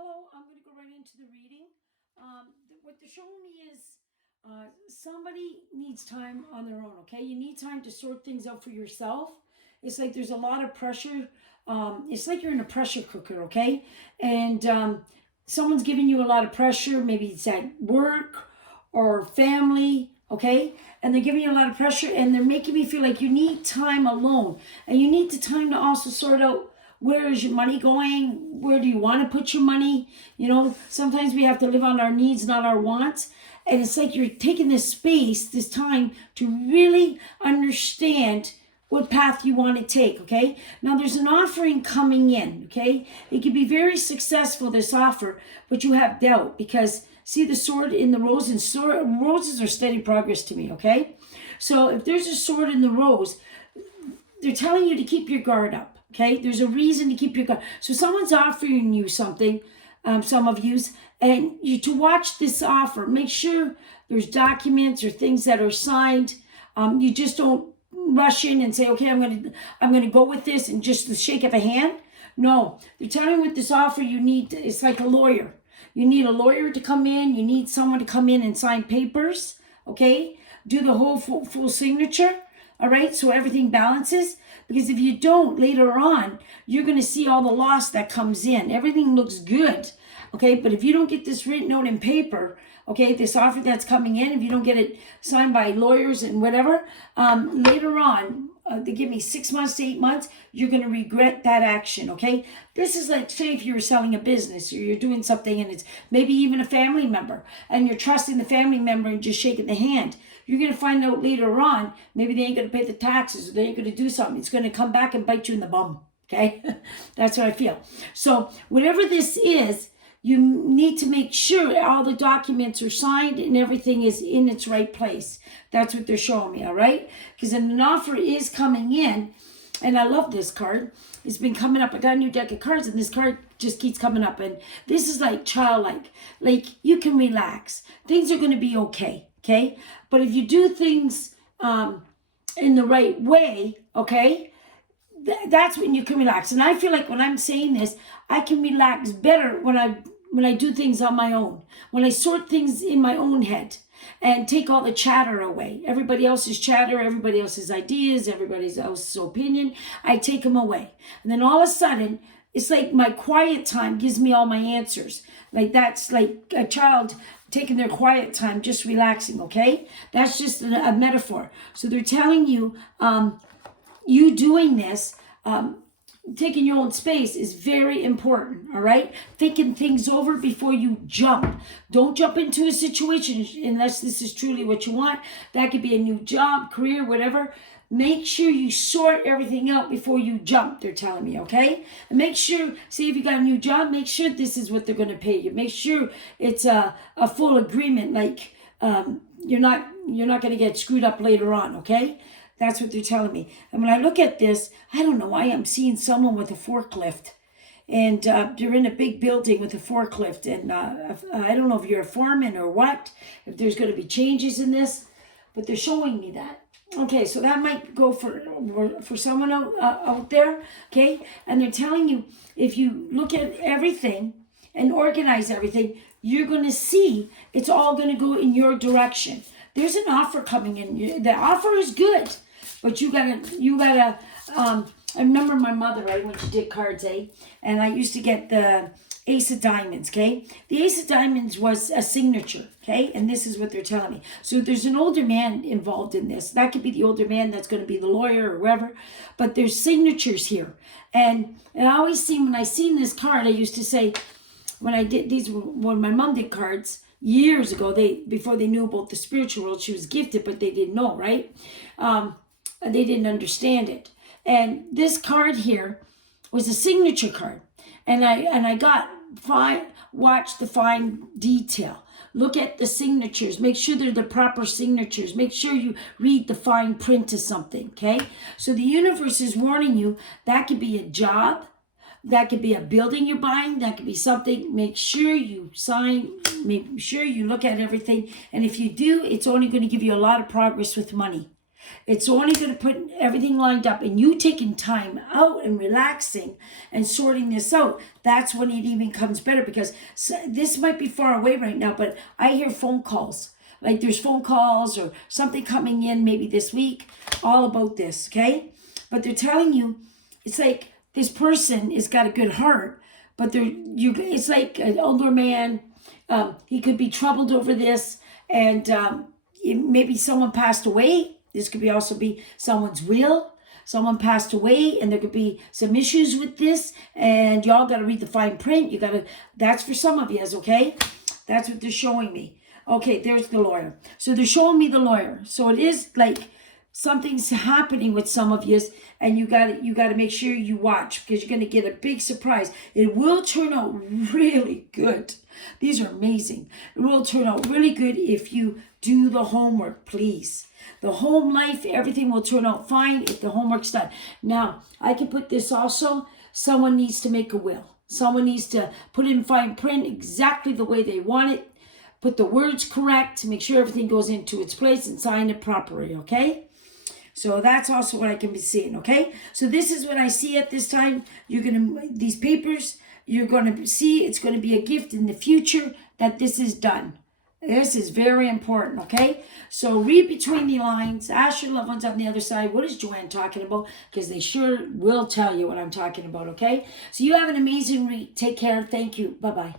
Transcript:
Hello, I'm going to go right into the reading. What they're showing me is somebody needs time on their own, okay? You need time to sort things out for yourself. It's like there's a lot of pressure. It's like you're in a pressure cooker, okay? And someone's giving you a lot of pressure. Maybe it's at work or family, okay? And they're giving you a lot of pressure and they're making me feel like you need time alone. And you need the time to also sort out where is your money going? Where do you want to put your money? You know, sometimes we have to live on our needs, not our wants. And it's like you're taking this space, this time to really understand what path you want to take, okay? Now there's an offering coming in, okay? It could be very successful, this offer, but you have doubt because see the sword in the rose, and roses are steady progress to me, okay? So if there's a sword in the rose, they're telling you to keep your guard up. Okay, there's a reason to keep your guard. So someone's offering you something, some of yous, and you to watch this offer. Make sure there's documents or things that are signed. You just don't rush in and say, okay, I'm gonna go with this and just the shake of a hand. No, they're telling you with this offer you need. It's like a lawyer. You need a lawyer to come in. You need someone to come in and sign papers. Okay, do the whole full signature. All right, so everything balances. Because if you don't, later on, you're going to see all the loss that comes in. Everything looks good, okay? But if you don't get this written out in paper, okay, this offer that's coming in, if you don't get it signed by lawyers and whatever, later on, they give me 6 months to 8 months, you're going to regret that action, okay? This is like, say if you were selling a business or you're doing something and it's maybe even a family member and you're trusting the family member and just shaking the hand. You're going to find out later on, maybe they ain't going to pay the taxes or they ain't going to do something. It's going to come back and bite you in the bum, okay? That's what I feel. So whatever this is, you need to make sure all the documents are signed and everything is in its right place. That's what they're showing me, all right? Because an offer is coming in, and I love this card. It's been coming up. I got a new deck of cards, and this card just keeps coming up. And this is like childlike. Like, you can relax. Things are going to be okay, okay? But if you do things in the right way, okay, that's when you can relax. And I feel like when I'm saying this, I can relax better when I do things on my own. When I sort things in my own head and take all the chatter away. Everybody else's chatter, everybody else's ideas, everybody else's opinion, I take them away. And then all of a sudden, it's like my quiet time gives me all my answers. Like that's like a child taking their quiet time, just relaxing, okay? That's just a metaphor. So they're telling you, you doing this, taking your own space is very important, all right? Thinking things over before you jump. Don't jump into a situation unless this is truly what you want. That could be a new job, career, whatever. Make sure you sort everything out before you jump, they're telling me, okay? And make sure, see if you got a new job, make sure this is what they're going to pay you. Make sure it's a full agreement, like you're not going to get screwed up later on, okay? That's what they're telling me. And when I look at this, I don't know why I'm seeing someone with a forklift. And they're in a big building with a forklift. And I don't know if you're a foreman or what, if there's going to be changes in this, but they're showing me that. Okay, so that might go for someone out there, okay? And they're telling you, if you look at everything and organize everything, you're going to see it's all going to go in your direction. There's an offer coming in. The offer is good, but you gotta. I remember my mother, right, when she did cards, and I used to get the Ace of Diamonds, okay? The Ace of Diamonds was a signature, okay? And this is what they're telling me. So there's an older man involved in this. That could be the older man that's going to be the lawyer or whoever. But there's signatures here. And I always see, when I seen this card, I used to say, when I did these, when my mom did cards years ago, before they knew about the spiritual world, she was gifted, but they didn't know, right? They didn't understand it. And this card here was a signature card. And I watch the fine detail. Look at the signatures. Make sure they're the proper signatures. Make sure you read the fine print of something, okay? So the universe is warning you that could be a job. That could be a building you're buying. That could be something. Make sure you sign. Make sure you look at everything. And if you do, it's only going to give you a lot of progress with money. It's only going to put everything lined up, and you taking time out and relaxing and sorting this out. That's when it even comes better, because this might be far away right now, but I hear phone calls. Like there's phone calls or something coming in maybe this week all about this, okay? But they're telling you, it's like this person has got a good heart, but it's like an older man. He could be troubled over this, and maybe someone passed away. This could also be someone's will. Someone passed away, and there could be some issues with this, and y'all got to read the fine print. That's for some of you, okay? That's what they're showing me. Okay, there's the lawyer. So they're showing me the lawyer. So it is like something's happening with some of you, and you got to make sure you watch, because you're going to get a big surprise. It will turn out really good. These are amazing. It will turn out really good if you do the homework, please. The home life, everything will turn out fine if the homework's done. Now, I can put this also. Someone needs to make a will. Someone needs to put in fine print exactly the way they want it. Put the words correct, make sure everything goes into its place, and sign it properly, okay? So that's also what I can be seeing, okay? So this is what I see at this time. These papers, you're going to see, it's going to be a gift in the future that this is done. This is very important, okay? So read between the lines. Ask your loved ones on the other side, what is Joanne talking about? Because they sure will tell you what I'm talking about, okay? So you have an amazing week. Take care. Thank you. Bye-bye.